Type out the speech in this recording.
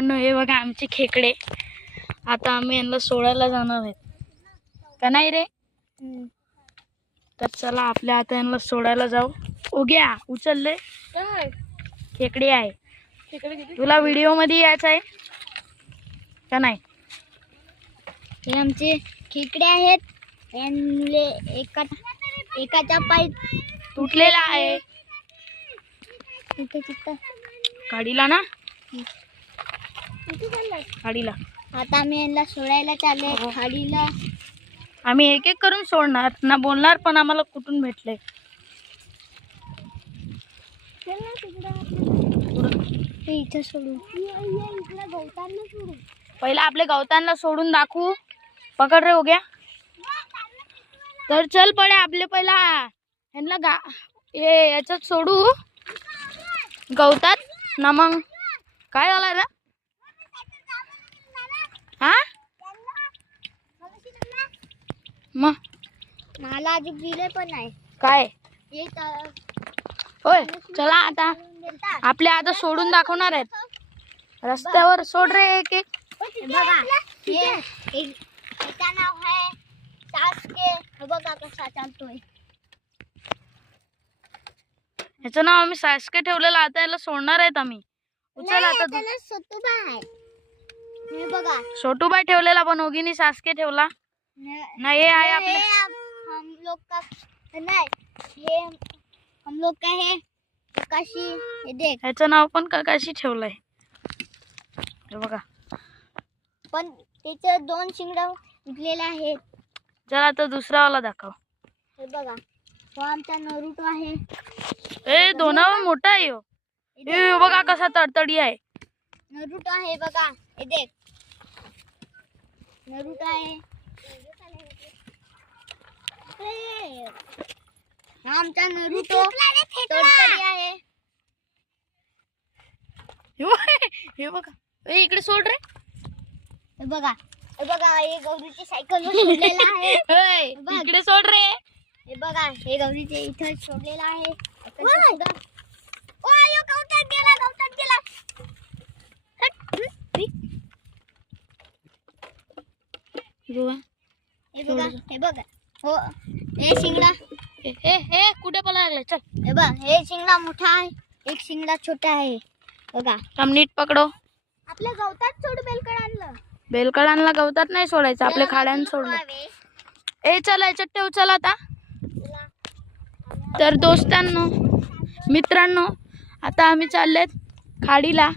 हे बघा आमचे खेकडे. आता आम्ही यांना सोडायला जाणार आहेत का नाही रे? तर चला आपल्या आता यांना सोडायला जाऊ. उग्या उचलले खेकडे आहे. तुला व्हिडिओ मध्ये यायचं आहे का नाही? हे आमचे खेकडे आहेत. एकाचा पाय तुटलेला आहे. काढीला ना खाडीला. आता आम्ही यांना सोडायला चालले खाडीला. आम्ही एक एक करून सोडणार ना बोलणार पण आम्हाला कुठून भेटले. इथं सोडू. गवतांना सोडू. पहिला आपले गवतांना सोडून दाखवू. पकड रे हो गया. तर चल पडे आपले पहिला यांना याच्यात सोडू गवतात ना. मग काय झालं रे? हा मग मला अजून दिले पण नाही काय होय. चला आता आपल्या आता सोडून दाखवणार आहेत. रस्त्यावर सोड रे एक एक. बघा याचं नाव आहे सासके. बघा कसा चालतोय. ह्याचं नाव आम्ही सासके ठेवलेलं. आता याला सोडणार आहेत आम्ही. उचल आता तू. छोटूबा आहे. हे बघा छोटूबाई ठेवलेला पण ओगीनी सासके ठेवला नाही. हे आहे आपले हम लोग का नहीं ये हम लोग का है ककाशी. हे देख ह्याचं नाव पण ककाशी ठेवलंय. हे बघा पण त्याचे 2 शिंगडा निघलेले आहेत. चला आता दुसरा वाला दाखव. हे बघा तो आमचा नरूटो आहे. ए दोनावर मोठा आहे हो. हे बघा कसा तडतडी आहे. नरूटो आहे बघा. हे देख नरूटो आहे. हा आमचा नरूटो तडतडी आहे. हे बघा. ए इकडे सोड रे. हे बघा हे गौरीची सायकल सोडलेला आहे. इकडे सोड रे. हे बघा हे गौरीचे इथं सोडलेला आहे. गवतात गेला. हे बघा हो हे शिंगडा. हे कुठे पळायला लागलाय? चल हे बघ हे शिंगडा मोठा आहे. एक शिंगडा छोटा आहे. बघा हम नीट पकडो. आपल्या गवतात सोड. बेलकडांना बेलकडांना गवतात नाही सोडायचं. आपल्या खाड्यान सोडलं. ए चल याच्यात ठेव. चल आता. तर दोस्तांनो मित्रांनो आता आम्ही चाललेत खाडीला.